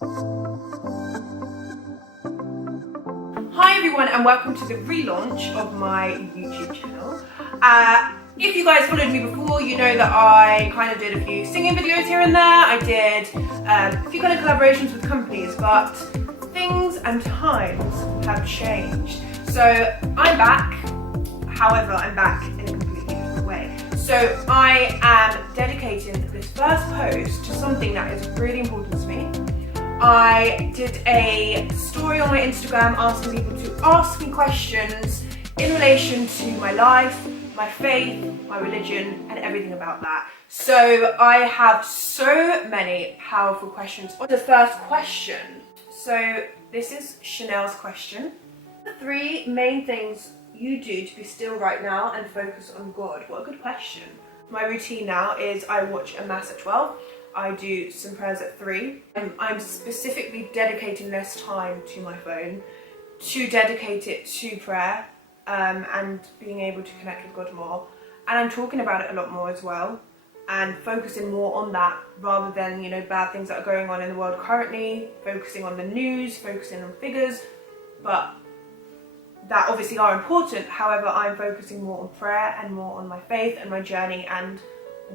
Hi everyone and welcome to the relaunch of my YouTube channel. If you guys followed me before, you know that I kind of did a few singing videos here and there. I did a few kind of collaborations with companies, but things and times have changed. So I'm back, however I'm back in a completely different way. So I am dedicating this first post to something that is really important to me. I did a story on my Instagram asking people to ask me questions in relation to my life, my faith, my religion, and everything about that. So I have so many powerful questions. The first question. So this is Chanel's question. The 3 main things you do to be still right now and focus on God. What a good question. My routine now is I watch a mass at 12. I do some prayers at 3. I'm specifically dedicating less time to my phone to dedicate it to prayer and being able to connect with God more. And I'm talking about it a lot more as well and focusing more on that rather than, bad things that are going on in the world currently, focusing on the news, focusing on figures, but that obviously are important. However, I'm focusing more on prayer and more on my faith and my journey and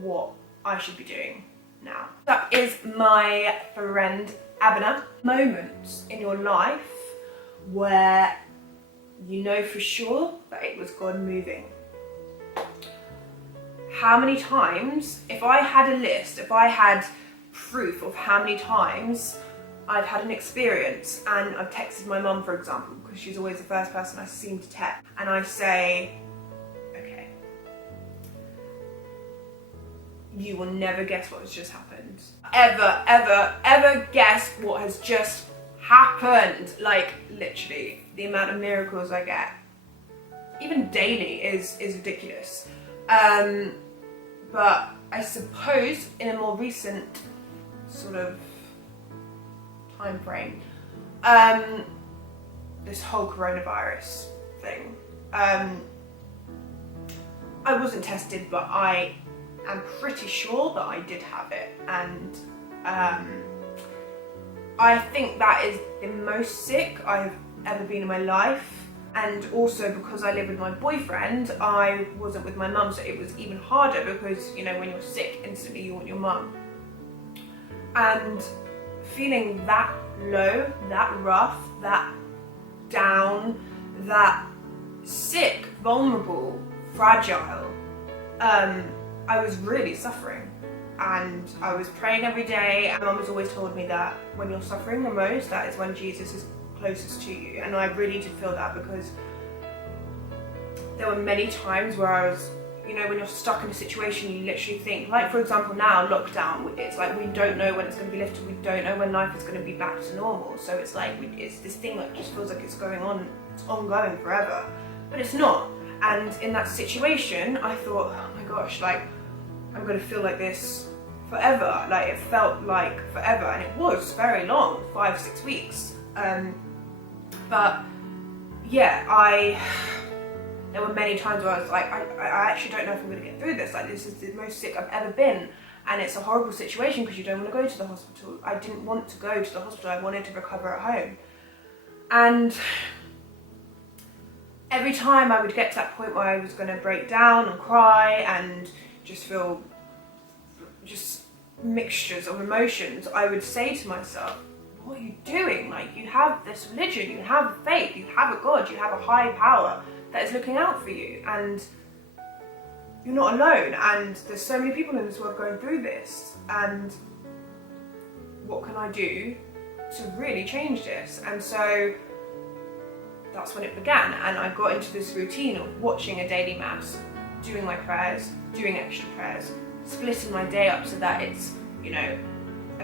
what I should be doing now. That is my friend Abena. Moments in your life where you know for sure that it was God moving. How many times, if I had a list, if I had proof of how many times I've had an experience and I've texted my mum, for example, because she's always the first person I seem to text, and I say, okay, you will never guess what has just happened. Ever guess what has just happened. Like, literally, the amount of miracles I get, even daily, is ridiculous. But I suppose in a more recent sort of time frame, this whole coronavirus thing, I wasn't tested, but I am pretty sure that I did have it, and I think that is the most sick I've ever been in my life. And also because I live with my boyfriend, I wasn't with my mum, so it was even harder because, when you're sick, instantly you want your mum. And feeling that low, that rough, that down, that sick, vulnerable, fragile, I was really suffering. And I was praying every day. My mum has always told me that when you're suffering the most, that is when Jesus is closest to you. And I really did feel that, because there were many times where I was, when you're stuck in a situation, you literally think, like for example now, lockdown, it's like we don't know when it's going to be lifted, we don't know when life is going to be back to normal. So it's like, it's this thing that just feels like it's going on, it's ongoing forever, but it's not. And in that situation, I thought, oh my gosh, like, I'm going to feel like this forever. Like, it felt like forever, and it was very long, 5-6 weeks. But yeah, there were many times where I was like, I actually don't know if I'm going to get through this. Like, this is the most sick I've ever been. And it's a horrible situation because you don't want to go to the hospital. I didn't want to go to the hospital. I wanted to recover at home. And every time I would get to that point where I was going to break down and cry and just feel just mixtures of emotions, I would say to myself, what are you doing? Like, you have this religion, you have faith, you have a God, you have a high power that is looking out for you, and you're not alone. And there's so many people in this world going through this, and what can I do to really change this? And so that's when it began, and I got into this routine of watching a daily mass, doing my prayers, doing extra prayers, splitting my day up so that it's, a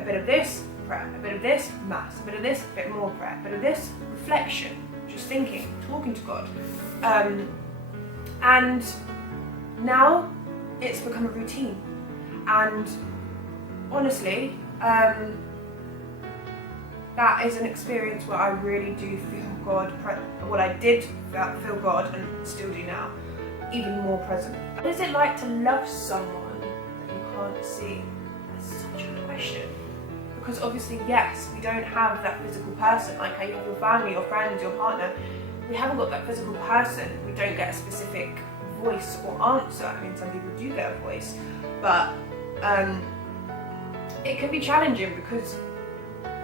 bit of this, prayer, a bit of this, mass, a bit of this, a bit more prayer, a bit of this, reflection, just thinking, talking to God. And now it's become a routine. And honestly, that is an experience where I really do feel God, well, I did feel God and still do now, even more present. What is it like to love someone that you can't see? That's such a question. because obviously, yes, we don't have that physical person, like how you have your family, your friends, your partner. We haven't got that physical person. We don't get a specific voice or answer. I mean, some people do get a voice, but it can be challenging because,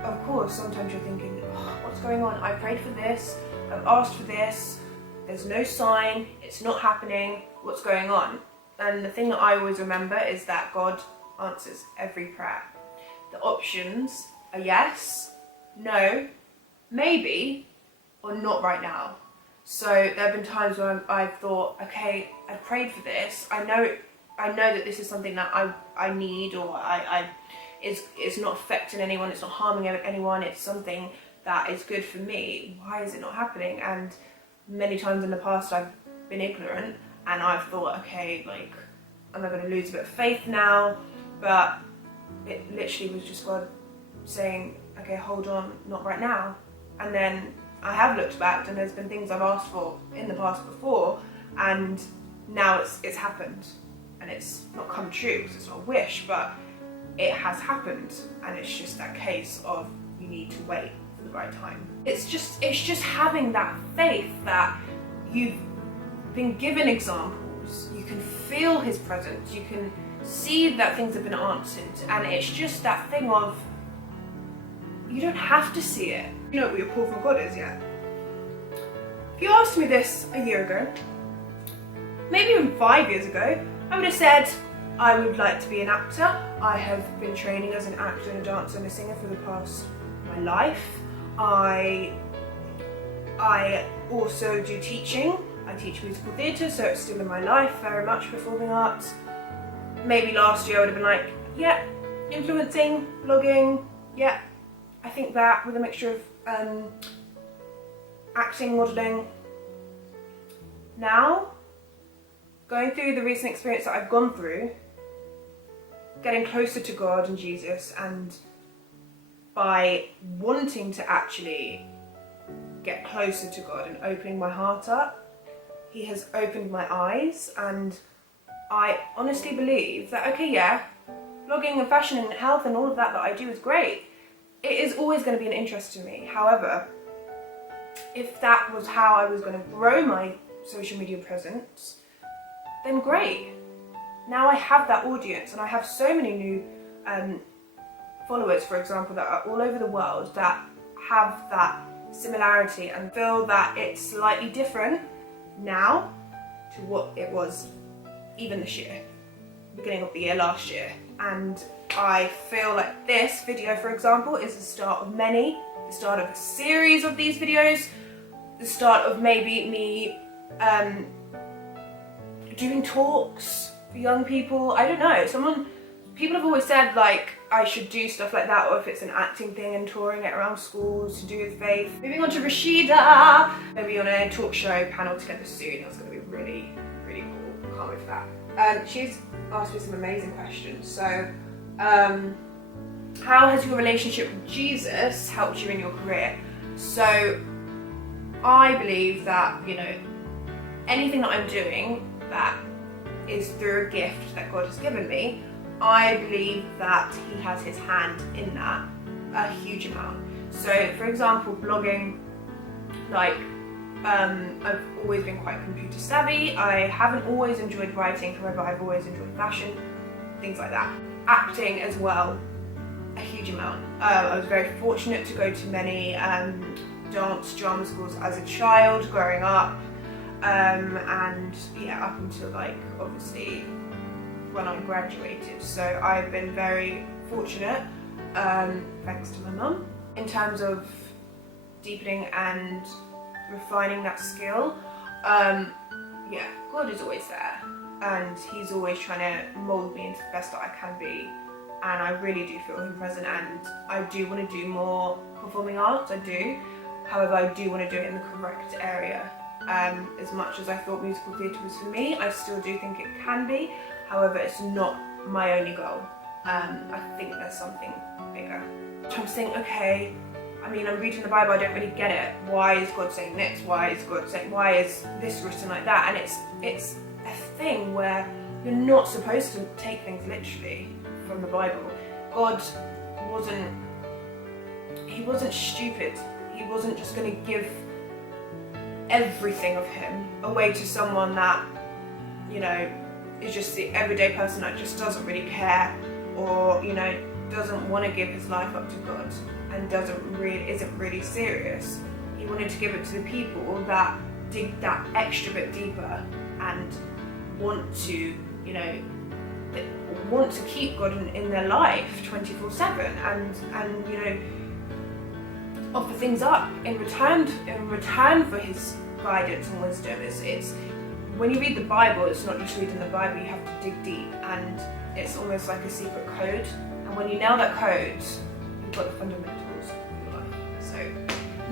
of course, sometimes you're thinking, oh, what's going on? I prayed for this, I've asked for this, there's no sign, it's not happening, what's going on? And the thing that I always remember is that God answers every prayer. The options are yes, no, maybe, or not right now. So there have been times where I've thought, okay, I prayed for this, I know that this is something that I need, or it's not affecting anyone, it's not harming anyone, it's something that is good for me. Why is it not happening? And many times in the past I've been ignorant and I've thought, okay, like, am I going to lose a bit of faith now? But it literally was just God saying, okay, hold on, not right now. And then I have looked back and there's been things I've asked for in the past before, and now it's happened. And it's not come true because it's not a wish, but it has happened. And it's just that case of you need to wait for the right time. It's just having that faith that you've been given examples, you can feel his presence, you can see that things have been answered, and it's just that thing of, you don't have to see it. You know what your call from God is yet. If you asked me this a year ago, maybe even 5 years ago, I would have said, I would like to be an actor. I have been training as an actor and a dancer and a singer for the past my life. I also do teaching. I teach musical theatre, so it's still in my life, very much performing arts. Maybe last year I would have been like, yeah, influencing, blogging, yeah. I think that with a mixture of acting, modelling. Now, going through the recent experience that I've gone through, getting closer to God and Jesus, and by wanting to actually get closer to God and opening my heart up, he has opened my eyes, and I honestly believe that, okay, yeah, blogging and fashion and health and all of that I do is great. It is always going to be an interest to me. However, if that was how I was going to grow my social media presence, then great. Now I have that audience, and I have so many new followers, for example, that are all over the world that have that similarity and feel that it's slightly different now to what it was even this year, beginning of the year last year. And I feel like this video, for example, is the start of many, the start of a series of these videos, the start of maybe me doing talks for young people. I don't know, people have always said like I should do stuff like that, or if it's an acting thing and touring it around schools to do with faith. Moving on to Rashida, maybe on a talk show panel together soon. That's going to be really, really cool. Can't wait for that. She's asked me some amazing questions. So, how has your relationship with Jesus helped you in your career? So, I believe that, you know, anything that I'm doing that is through a gift that God has given me, I believe that he has his hand in that a huge amount. So for example, blogging, like I've always been quite computer savvy. I haven't always enjoyed writing, however I've always enjoyed fashion, things like that. Acting as well, a huge amount. I was very fortunate to go to many dance drama schools as a child growing up, and yeah, up until like obviously when I graduated. So I've been very fortunate, thanks to my mum, in terms of deepening and refining that skill. Yeah, God is always there, and he's always trying to mould me into the best that I can be, and I really do feel him present, and I do want to do more performing arts, I do. However, I do want to do it in the correct area. As much as I thought musical theatre was for me, I still do think it can be. However, it's not my only goal. I think there's something bigger. I'm saying, okay, I mean, I'm reading the Bible, I don't really get it. Why is God saying this? Why is this written like that? And it's a thing where you're not supposed to take things literally from the Bible. God wasn't he wasn't stupid. He wasn't just going to give everything of him away to someone that, you know, is just the everyday person that just doesn't really care, or, you know, doesn't want to give his life up to God and isn't really serious. He wanted to give it to the people that dig that extra bit deeper and want to, you know, want to keep God in their life 24/7 and you know, offer things up in return for his guidance and wisdom. It's when you read the Bible, it's not just reading the Bible, you have to dig deep, and it's almost like a secret code, and when you nail that code, you've got the fundamentals of your life. So,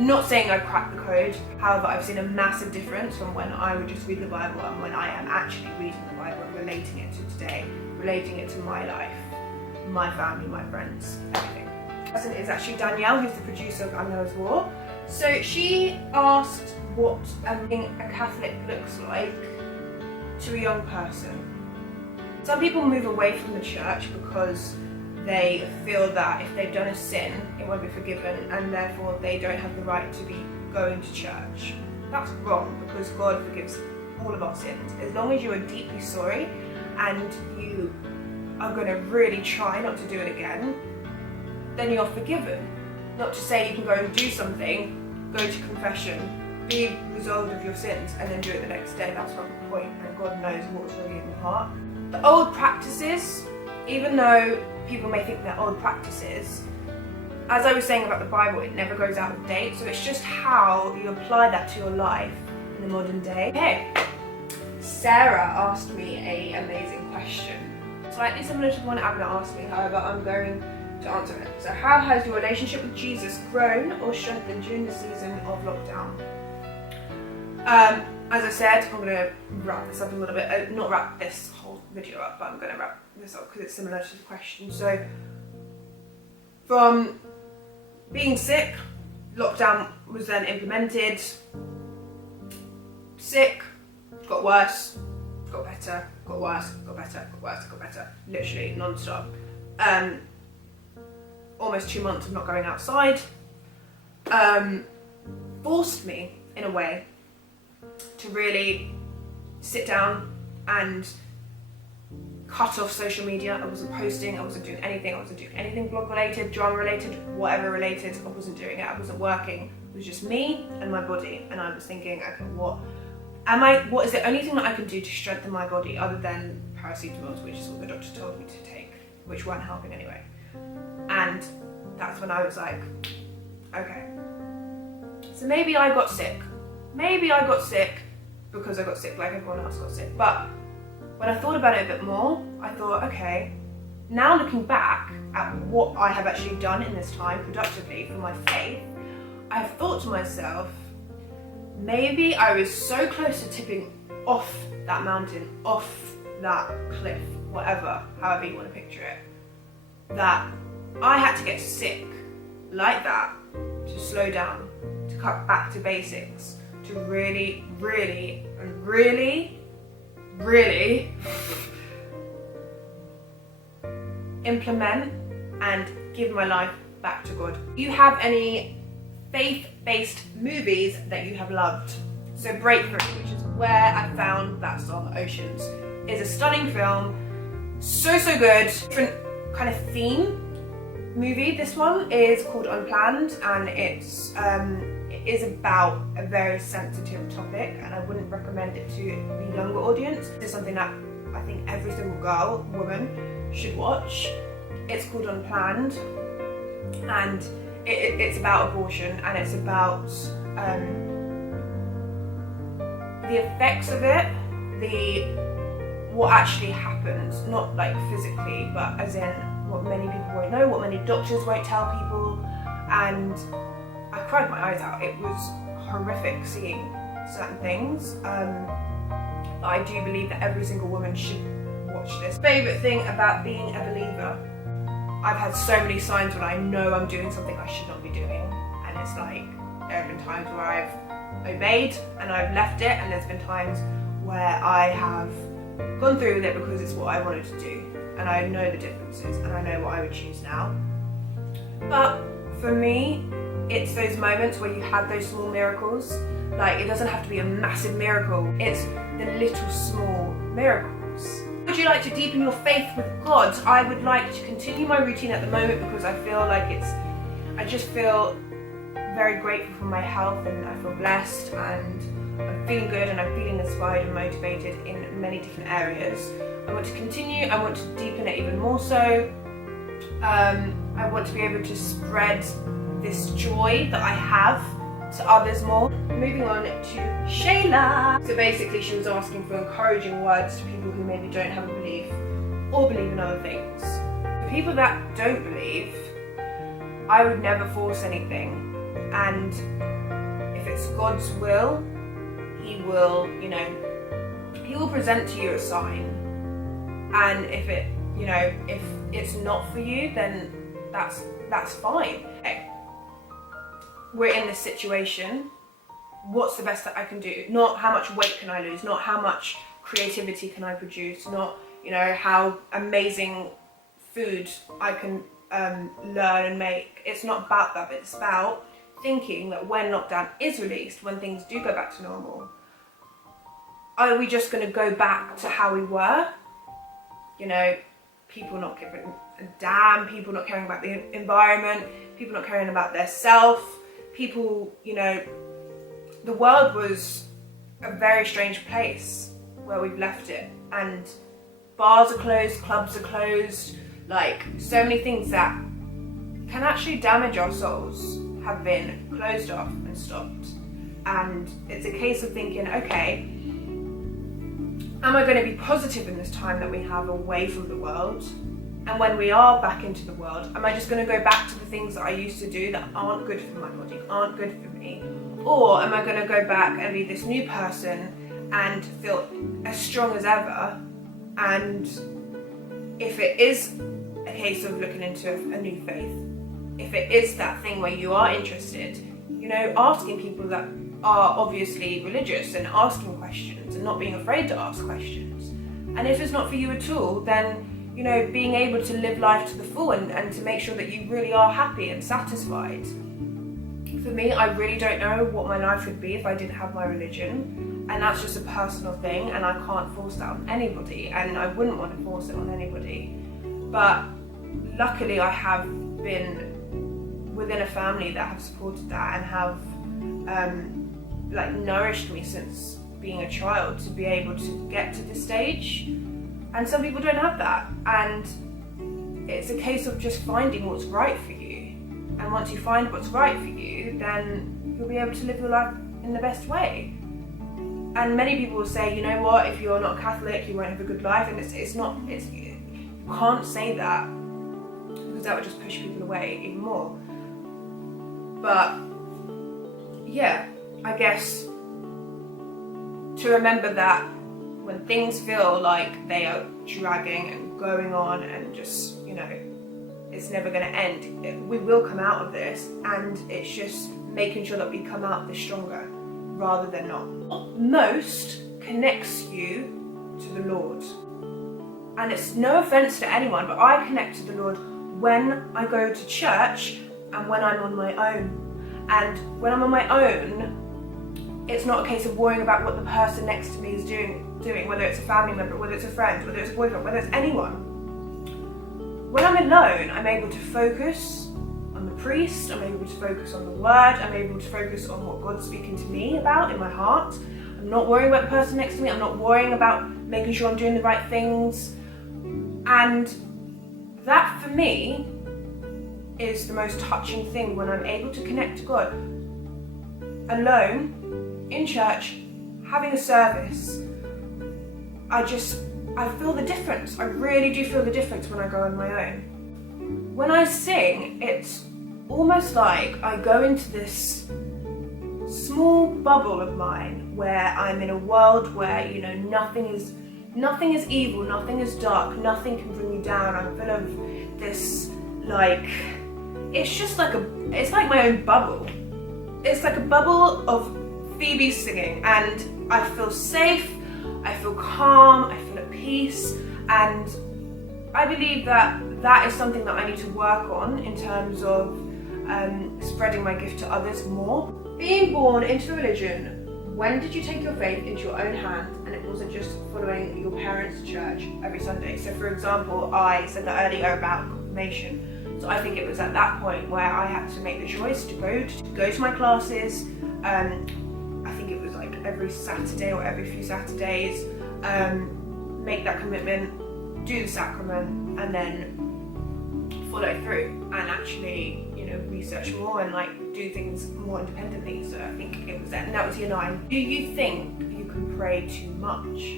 not saying I've cracked the code, however, I've seen a massive difference from when I would just read the Bible and when I am actually reading the Bible and relating it to today, relating it to my life, my family, my friends, everything. This person is actually Danielle, who's the producer of I Know As War. So she asked what being a Catholic looks like to a young person. Some people move away from the church because they feel that if they've done a sin, it won't be forgiven, and therefore they don't have the right to be going to church. That's wrong, because God forgives all of our sins. As long as you are deeply sorry and you are going to really try not to do it again, then you're forgiven. Not to say you can go and do something, go to confession, be resolved of your sins, and then do it the next day. That's not the point, and God knows what's really in the heart. The old practices, even though people may think they're old practices, as I was saying about the Bible, it never goes out of date, so it's just how you apply that to your life in the modern day. Okay, Sarah asked me an amazing question, slightly similar to the one Abner asked me, however I'm going to answer it. So, how has your relationship with Jesus grown or strengthened during the season of lockdown? As I said, I'm going to wrap this up a little bit, not wrap this whole video up, but I'm going to wrap this up because it's similar to the question. So, from being sick, lockdown was then implemented, sick, got worse, got better, got worse, got better, got worse, got better, literally non-stop. Almost 2 months of not going outside, forced me, in a way, to really sit down and cut off social media. I wasn't posting, I wasn't doing anything blog related, drama related, whatever related, I wasn't doing it, I wasn't working. It was just me and my body, and I was thinking, okay, what is the only thing that I can do to strengthen my body other than paracetamol, which is what the doctor told me to take, which weren't helping anyway. And that's when I was like, okay, so maybe I got sick. Maybe I got sick because I got sick like everyone else got sick. But when I thought about it a bit more, I thought, okay, now looking back at what I have actually done in this time productively for my faith, I have thought to myself, maybe I was so close to tipping off that mountain, off that cliff, whatever, however you want to picture it, that I had to get sick like that to slow down, to cut back to basics, to really, really, and really, really implement and give my life back to God. Do you have any faith-based movies that you have loved? So Breakthrough, which is where I found that song, Oceans, is a stunning film, so good. Different kind of theme movie. This one is called Unplanned, and it is about a very sensitive topic, and I wouldn't recommend it to the younger audience. It's something that I think every single woman should watch. It's called Unplanned, and it's about abortion, and it's about the effects of it, what actually happens, not like physically, but as in what many people won't know, what many doctors won't tell people. And I cried my eyes out. It was horrific seeing certain things. But I do believe that every single woman should watch this. Favourite thing about being a believer? I've had so many signs when I know I'm doing something I should not be doing, and it's like, there have been times where I've obeyed and I've left it, and there's been times where I have gone through with it because it's what I wanted to do, and I know the differences, and I know what I would choose now. But for me, it's those moments where you have those small miracles. Like, it doesn't have to be a massive miracle, it's the little small miracles. Would you like to deepen your faith with God? I would like to continue my routine at the moment because I feel like I just feel very grateful for my health, and I feel blessed, and I'm feeling good, and I'm feeling inspired and motivated in many different areas. I want to continue, I want to deepen it even more so. I want to be able to spread this joy that I have to others more. Moving on to Shayla. So basically she was asking for encouraging words to people who maybe don't have a belief or believe in other things. For people that don't believe, I would never force anything, and if it's God's will, He will, He will present to you a sign, and if it's not for you, then that's fine. Okay. We're in this situation, what's the best that I can do? Not how much weight can I lose, not how much creativity can I produce, not how amazing food I can learn and make. It's not about that, it's about thinking that when lockdown is released, when things do go back to normal, are we just going to go back to how we were? People not giving a damn, people not caring about the environment, people not caring about their self, people, the world was a very strange place where we've left it, and bars are closed, clubs are closed, like so many things that can actually damage our souls have been closed off and stopped. And it's a case of thinking, okay, am I going to be positive in this time that we have away from the world? And when we are back into the world, am I just going to go back to the things that I used to do that aren't good for my body, aren't good for me? Or am I going to go back and be this new person and feel as strong as ever? And if it is a case of looking into a new faith, if it is that thing where you are interested, asking people that are obviously religious and asking questions and not being afraid to ask questions. And if it's not for you at all, then being able to live life to the full and to make sure that you really are happy and satisfied. For me, I really don't know what my life would be if I didn't have my religion, and that's just a personal thing, and I can't force that on anybody, and I wouldn't want to force it on anybody. But luckily I have been within a family that have supported that and have nourished me since being a child to be able to get to this stage. And some people don't have that, and it's a case of just finding what's right for you. And once you find what's right for you, then you'll be able to live your life in the best way. And many people will say, you know what, if you're not Catholic, you won't have a good life. And you can't say that, because that would just push people away even more. But yeah, I guess to remember that when things feel like they are dragging and going on and just, it's never going to end, we will come out of this, and it's just making sure that we come out this stronger rather than not. What most connects you to the Lord? And it's no offense to anyone, but I connect to the Lord when I go to church and when I'm on my own. And when I'm on my own, it's not a case of worrying about what the person next to me is doing, whether it's a family member, whether it's a friend, whether it's a boyfriend, whether it's anyone. When I'm alone, I'm able to focus on the priest, I'm able to focus on the word, I'm able to focus on what God's speaking to me about in my heart. I'm not worrying about the person next to me, I'm not worrying about making sure I'm doing the right things. And that for me is the most touching thing, when I'm able to connect to God alone, in church, having a service. I feel the difference. I really do feel the difference when I go on my own. When I sing, it's almost like I go into this small bubble of mine where I'm in a world where, nothing is evil, nothing is dark, nothing can bring me down. I'm full of this, it's like my own bubble. It's like a bubble of Phoebe singing, and I feel safe, I feel calm, I feel at peace, and I believe that is something that I need to work on in terms of spreading my gift to others more. Being born into the religion, when did you take your faith into your own hands and it wasn't just following your parents' church every Sunday? So for example, I said that earlier about confirmation. So I think it was at that point where I had to make the choice to go to my classes. I think it was like every Saturday or every few Saturdays, make that commitment, do the sacrament, and then follow through and actually, you know, research more and like do things more independently. So I think it was that, and that was year 9. Do you think you can pray too much?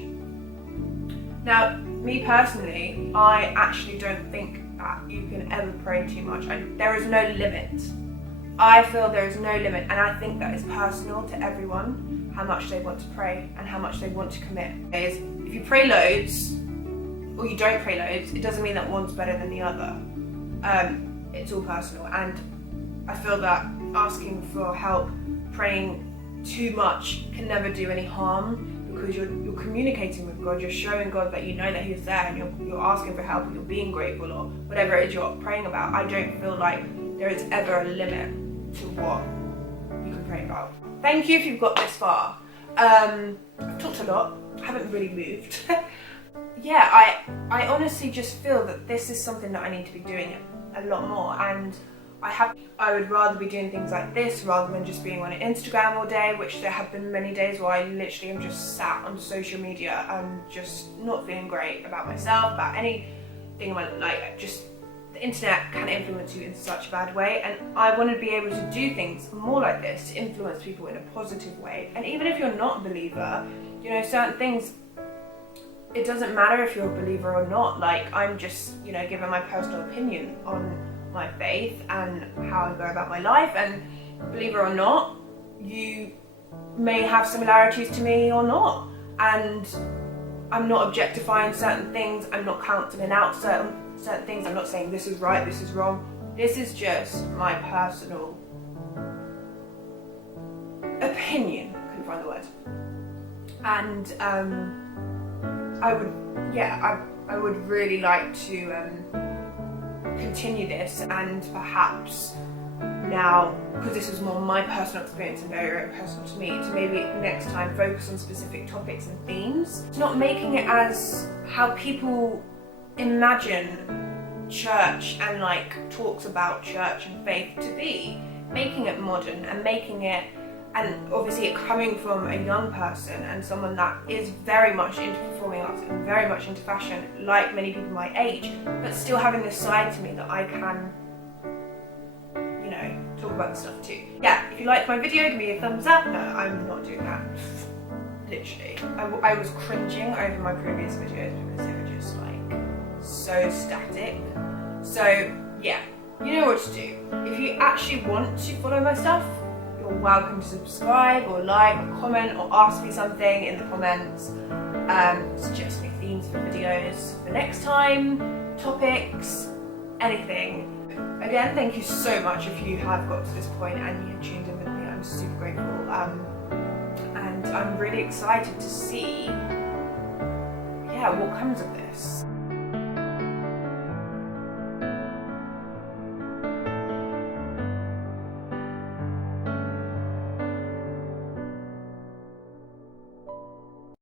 Now, me personally, I actually don't think that you can ever pray too much. There is no limit. I feel there is no limit, and I think that is personal to everyone, how much they want to pray and how much they want to commit. If you pray loads, or you don't pray loads, it doesn't mean that one's better than the other. It's all personal, and I feel that asking for help, praying too much can never do any harm, because you're communicating with God, you're showing God that you know that He's there, and you're asking for help, or you're being grateful, or whatever it is you're praying about. I don't feel like there is ever a limit to what you can pray about. Thank you if you've got this far. I've talked a lot, I haven't really moved. Yeah, I honestly just feel that this is something that I need to be doing a lot more, and I would rather be doing things like this rather than just being on Instagram all day, which there have been many days where I literally am just sat on social media and just not feeling great about myself, about anything, like just the internet can influence you in such a bad way, and I want to be able to do things more like this to influence people in a positive way. And even if you're not a believer, you know, certain things, it doesn't matter if you're a believer or not. Like, I'm just, you know, giving my personal opinion on my faith and how I go about my life, and believe it or not, you may have similarities to me or not, and I'm not objectifying certain things, I'm not cancelling out certain things, I'm not saying this is right, this is wrong. This is just my personal opinion, couldn't find the word. And I would really like to continue this, and perhaps now, because this was more my personal experience and very, very personal to me, to maybe next time focus on specific topics and themes. Not making it as how people imagine church and like talks about church and faith to be, making it modern and making it, and obviously it coming from a young person and someone that is very much into performing arts and very much into fashion, like many people my age, but still having this side to me that I can, you know, talk about the stuff too. Yeah, if you liked my video, give me a thumbs up. No, I'm not doing that. Literally. I was cringing over my previous videos because they were just like so static. So yeah, you know what to do. If you actually want to follow my stuff, you're welcome to subscribe or like or comment or ask me something in the comments. Suggest me themes for videos for next time, topics, anything. Again, thank you so much if you have got to this point and you tuned in with me. I'm super grateful, and I'm really excited to see what comes of this.